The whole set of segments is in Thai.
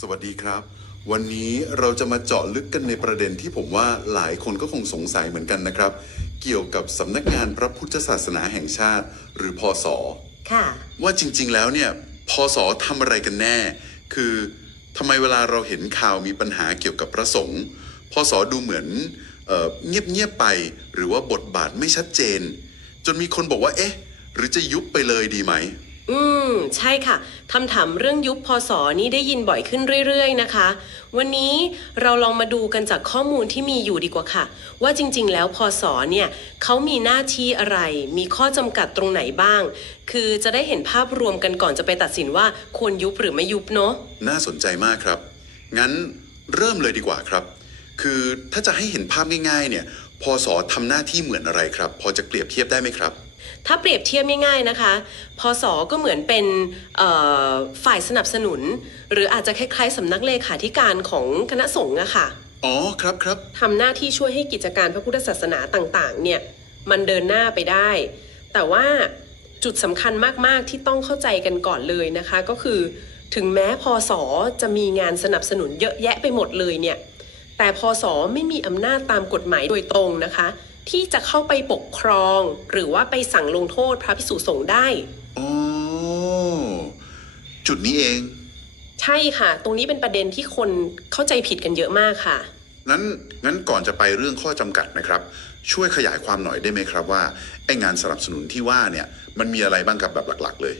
สวัสดีครับ วันนี้เราจะมาเจาะลึกกันในประเด็นที่ผมว่าหลายคนก็คงสงสัยเหมือนกันนะครับ เกี่ยวกับสำนักงานพระพุทธศาสนาแห่งชาติ หรือพศค่ะ ว่าจริง ๆ แล้วเนี่ยพศทำอะไรกันแน่ คือทำไมเวลาเราเห็นข่าวมีปัญหาเกี่ยวกับพระสงฆ์พศดูเหมือนเอ่อเงียบๆไป หรือว่าบทบาทไม่ชัดเจน จนมีคนบอกว่าเอ๊ะ หรือจะยุบไปเลยดีไหม อืม ใช่ค่ะคำถามเรื่องยุบพศนี่ได้ยินบ่อยขึ้นเรื่อย ๆ นะคะ วันนี้เราลองมาดูกันจากข้อมูลที่มีอยู่ดีกว่าค่ะ ว่าจริง ๆ แล้วพศเนี่ยเขามีหน้าที่อะไร มีข้อจำกัดตรงไหนบ้าง คือจะได้เห็นภาพรวมกันก่อนจะไปตัดสินว่าควรยุบหรือไม่ยุบเนาะน่าสนใจมากครับ งั้นเริ่มเลยดีกว่าครับ คือถ้าจะให้เห็นภาพง่ายๆเนี่ยพศทำหน้าที่เหมือนอะไรครับ พอจะเปรียบเทียบได้ไหมครับ ถ้าเปรียบเทียบง่ายๆนะคะ พศก็เหมือนเป็นเอ่อฝ่ายสนับสนุน หรืออาจจะคล้ายๆสำนักเลขาธิการของคณะสงฆ์อะค่ะ อ๋อครับครับทำหน้าที่ช่วยให้กิจการพระพุทธศาสนาต่างๆ เนี่ยมันเดินหน้าไปได้ แต่ว่าจุดสำคัญมากๆที่ต้องเข้าใจกันก่อนเลยนะคะ ก็คือถึงแม้พศจะมีงานสนับสนุนเยอะแยะไปหมดเลยเนี่ย แต่พศไม่มีอำนาจตามกฎหมายโดยตรงนะคะ ที่จะเข้าไปปกครอง หรือว่าไปสั่งลงโทษพระภิกษุสงฆ์ได้ อ๋อ จุดนี้เอง ใช่ค่ะ ตรงนี้เป็นประเด็นที่คนเข้าใจผิดกันเยอะมากค่ะ งั้นงั้นก่อนจะไปเรื่องข้อจำกัดนะครับ ช่วยขยายความหน่อยได้ไหมครับว่าไอ้งานสนับสนุนที่ว่าเนี่ย มันมีอะไรบ้างครับแบบหลัก ๆ เลย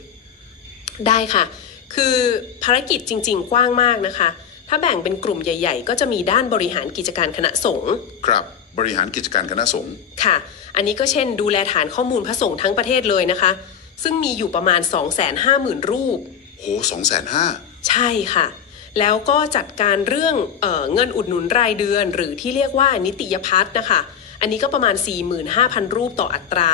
ได้ค่ะ คือภารกิจจริง ๆ กว้างมากนะคะ ถ้าแบ่งเป็นกลุ่มใหญ่ ๆ ก็จะมีด้านบริหารกิจการคณะสงฆ์ครับบริหารกิจการคณะสงฆ์ค่ะ อันนี้ก็เช่น ดูแลฐานข้อมูลพระสงฆ์ทั้งประเทศเลยนะคะ ซึ่งมีอยู่ประมาณ 250,000 รูปโหสองแสนห้าใช่ค่ะ แล้วก็จัดการเรื่องเออเงินอุดหนุนรายเดือน หรือที่เรียกว่านิติยพัฒน์นะคะ อันนี้ก็ประมาณ 45,000 รูปต่ออัตรา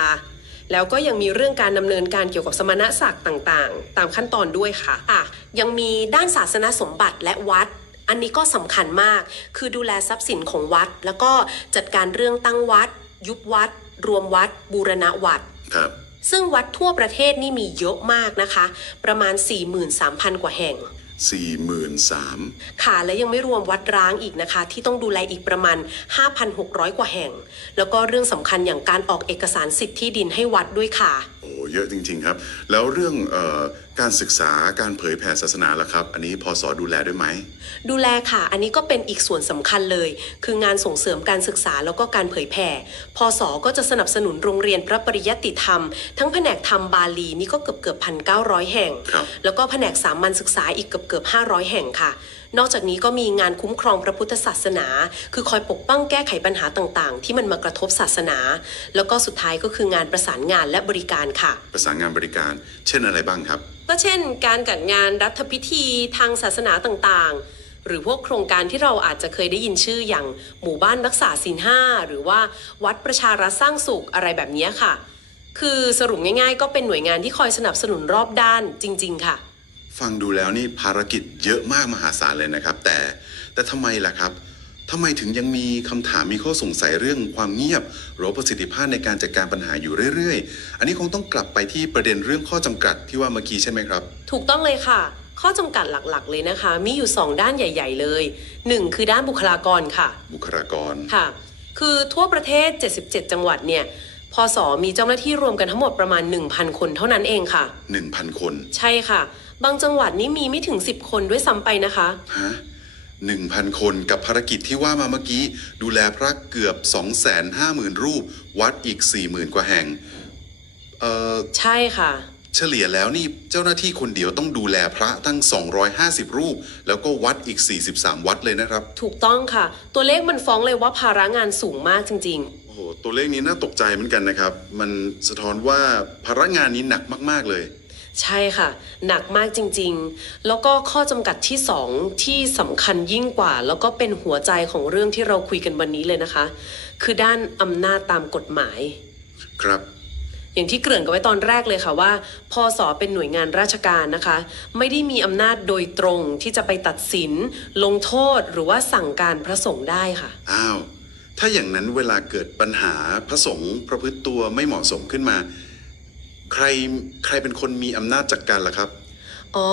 แล้วก็ยังมีเรื่องการดำเนินการเกี่ยวกับสมณศักดิ์ต่างๆ ตามขั้นตอนด้วยค่ะอะ ยังมีด้านศาสนสมบัติและวัด อันนี้ก็สำคัญมาก คือดูแลทรัพย์สินของวัด แล้วก็จัดการเรื่องตั้งวัด ยุบวัด รวมวัด บูรณะวัด ครับ ซึ่งวัดทั่วประเทศนี่มีเยอะมากนะคะ ประมาณ 43,000 กว่าแห่งสี่หมื่นสามค่ะและยังไม่รวมวัดร้างอีกนะคะ ที่ต้องดูแลอีกประมาณ 5,600 กว่าแห่ง แล้วก็เรื่องสำคัญอย่างการออกเอกสารสิทธิ์ที่ดินให้วัดด้วยค่ะ โอ้เยอะจริง ๆ ครับ แล้วเรื่องเออ การศึกษาการเผยแผ่ศาสนาล่ะครับ อันนี้พศดูแลด้วยไหม ดูแลค่ะ อันนี้ก็เป็นอีกส่วนสำคัญเลย คืองานส่งเสริมการศึกษาแล้วก็การเผยแผ่พศก็จะสนับสนุนโรงเรียนพระปริยติธรรม ทั้งแผนกธรรมบาลีนี่ก็เกือบเกือบพันเก้าร้อยแห่งครับแล้วก็แผนกสามัญศึกษาอีกเกือบเกือบห้าร้อยแห่งค่ะ นอกจากนี้ก็มีงานคุ้มครองพระพุทธศาสนา คือคอยปกป้องแก้ไขปัญหาต่างๆ ที่มันมากระทบศาสนา แล้วก็สุดท้ายก็คืองานประสานงานและบริการค่ะ ประสานงานบริการ เช่นอะไรบ้างครับ ก็เช่น การจัดงานรัฐพิธีทางศาสนาต่างๆหรือพวกโครงการที่เราอาจจะเคยได้ยินชื่ออย่างหมู่บ้านรักษาศีลห้าหรือว่าวัดประชารัฐสร้างสุขอะไรแบบนี้ค่ะ คือสรุปง่ายๆ ก็เป็นหน่วยงานที่คอยสนับสนุนรอบด้านจริง ๆ ค่ะ ฟังดูแล้วนี่ภารกิจเยอะมากมหาศาลเลยนะครับ แต่แต่ทำไมล่ะครับทำไมถึงยังมีคำถามมีข้อสงสัยเรื่องความเงียบหรือว่าประสิทธิภาพในการจัดการปัญหาอยู่เรื่อยๆ อันนี้คงต้องกลับไปที่ประเด็นเรื่องข้อจำกัดที่ว่าเมื่อกี้ใช่ไหมครับ ถูกต้องเลยค่ะ ข้อจำกัดหลักๆ เลยนะคะ มีอยู่ 2 ด้านใหญ่ ๆ เลย 1 คือด้านบุคลากรค่ะ บุคลากรค่ะ คือทั่วประเทศ 77 จังหวัดเนี่ยพศมีเจ้าหน้าที่รวมกันทั้งหมดประมาณ 1,000 คนเท่านั้นเองค่ะ 1,000 คน ใช่ค่ะ บางจังหวัดนี่มีไม่ถึง 10 คนด้วยซ้ำไปนะคะ ฮะ1,000คนกับภารกิจที่ว่ามาเมื่อกี้ ดูแลพระเกือบ 250,000 รูป วัดอีก 40,000 กว่าแห่ง เอ่อ ใช่ค่ะ เฉลี่ยแล้วนี่เจ้าหน้าที่คนเดียวต้องดูแลพระตั้ง 250 รูป แล้วก็วัดอีก 43 วัดเลยนะครับ ถูกต้องค่ะ ตัวเลขมันฟ้องเลยว่าภาระงานสูงมากจริงโอ้โห ตัวเลขนี้น่าตกใจเหมือนกันนะครับ มันสะท้อนว่าภาระงานนี้หนักมาก ๆ เลยๆ ใช่ค่ะ หนักมากจริงๆ แล้วก็ข้อจำกัดที่2ที่สำคัญยิ่งกว่า แล้วก็เป็นหัวใจของเรื่องที่เราคุยกันวันนี้เลยนะคะ คือด้านอำนาจตามกฎหมาย ครับอย่างที่เกริ่นกันไว้ตอนแรกเลยค่ะว่าพอสอเป็นหน่วยงานราชการนะคะ ไม่ได้มีอำนาจโดยตรงที่จะไปตัดสิน ลงโทษหรือว่าสั่งการพระสงฆ์ได้ค่ะ อ้าว ถ้าอย่างนั้นเวลาเกิดปัญหาพระสงฆ์ประพฤติตัวไม่เหมาะสมขึ้นมา ใครใครเป็นคนมีอำนาจจัดการล่ะครับ อ๋อ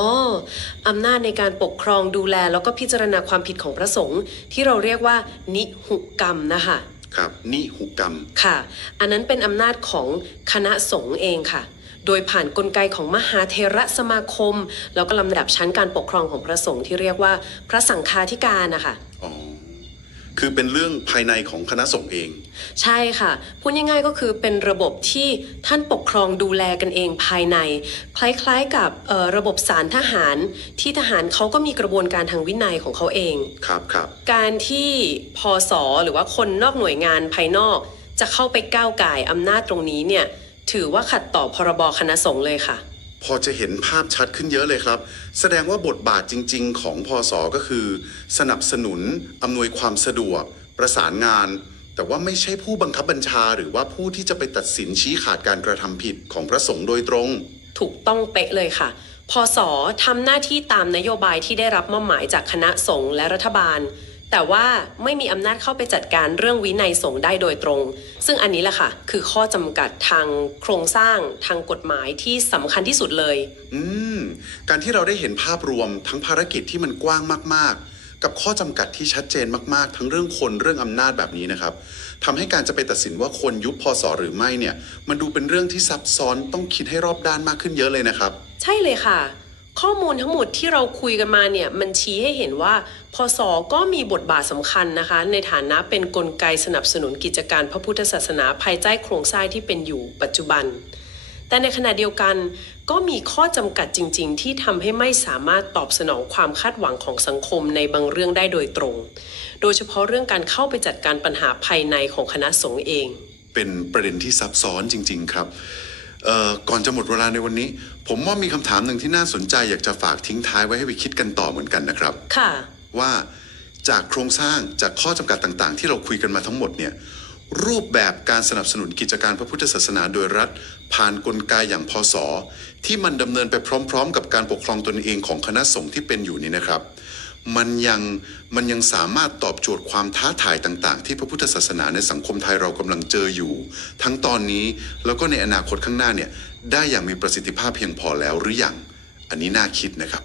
อำนาจในการปกครองดูแลแล้วก็พิจารณาความผิดของพระสงฆ์ที่เราเรียกว่า นิหุกรรมนะคะครับ นิหุกรรม ค่ะ อันนั้นเป็นอำนาจของคณะสงฆ์เองค่ะ โดยผ่านกลไกของมหาเทระสมาคม แล้วก็ลำดับชั้นการปกครองของพระสงฆ์ที่เรียกว่า พระสังฆาธิการนะคะอ๋อ คือเป็นเรื่องภายในของคณะสงฆ์เอง ใช่ค่ะ พูดง่ายๆก็คือเป็นระบบที่ท่านปกครองดูแลกันเองภายใน คล้ายๆกับเอ่อระบบสารทหารที่ทหารเขาก็มีกระบวนการทางวินัยของเขาเองครับครับการที่พอสอหรือว่าคนนอกหน่วยงานภายนอก จะเข้าไปก้าวไก่ายอำนาจตรงนี้เนี่ยถือว่าขัดต่อพรบคณะสงฆ์เลยค่ะ พอจะเห็นภาพชัดขึ้นเยอะเลยครับ แสดงว่าบทบาทจริง ๆ ของพอสอก็คือ สนับสนุนอำนวยความสะดวก ประสานงาน แต่ว่าไม่ใช่ผู้บังคับบัญชา หรือว่าผู้ที่จะไปตัดสินชี้ขาดการกระทำผิดของพระสงฆ์โดยตรง ถูกต้องเป๊ะเลยค่ะพศทำหน้าที่ตามนโยบายที่ได้รับมอบหมายจากคณะสงฆ์และรัฐบาล แต่ว่าไม่มีอำนาจเข้าไปจัดการเรื่องวินัยสงฆ์ได้โดยตรง ซึ่งอันนี้แหละค่ะ คือข้อจำกัดทางโครงสร้างทางกฎหมายที่สำคัญที่สุดเลย อืม การที่เราได้เห็นภาพรวมทั้งภารกิจที่มันกว้างมาก ๆ กับข้อจำกัดที่ชัดเจนมาก ๆ ทั้งเรื่องคนเรื่องอำนาจแบบนี้นะครับทำให้การจะไปตัดสินว่าคนยุบพศหรือไม่เนี่ย มันดูเป็นเรื่องที่ซับซ้อนต้องคิดให้รอบด้านมากขึ้นเยอะเลยนะครับ ใช่เลยค่ะ ข้อมูลทั้งหมดที่เราคุยกันมาเนี่ยมันชี้ให้เห็นว่าพศก็มีบทบาทสำคัญนะคะ ในฐานะเป็นนกลไกสนับสนุนกิจการพระพุทธศาสนาภายใต้โครงสร้างที่เป็นอยู่ปัจจุบัน แต่ในขณะเดียวกันก็มีข้อจำกัดจริง ๆ ที่ทำให้ไม่สามารถตอบสนองความคาดหวังของสังคมในบางเรื่องได้โดยตรง โดยเฉพาะเรื่องการเข้าไปจัดการปัญหาภายในของคณะสงฆ์เอง เป็นประเด็นที่ซับซ้อนจริง ๆ ครับ ก่อนจะหมดเวลาในวันนี้ ผมว่ามีคำถามหนึ่งที่น่าสนใจอยากจะฝากทิ้งท้ายไว้ให้ไปคิดกันต่อเหมือนกันนะครับ ค่ะ ว่าจากโครงสร้างจากข้อจำกัดต่างๆ ที่เราคุยกันมาทั้งหมดเนี่ยรูปแบบการสนับสนุนกิจการพระพุทธศาสนาโดยรัฐ ผ่านนกลไกอย่างพศที่มันดำเนินไปพร้อม ๆ กับการปกครองตนเองของคณะสงฆ์ที่เป็นอยู่นี้นะครับ มันยังมันยังสามารถตอบโจทย์ความท้าทายต่าง ๆ ที่พระพุทธศาสนาในสังคมไทยเรากำลังเจออยู่ ทั้งตอนนี้แล้วก็ในอนาคตข้างหน้าเนี่ยได้อย่างมีประสิทธิภาพเพียงพอแล้วหรือยังอันนี้น่าคิดนะครับ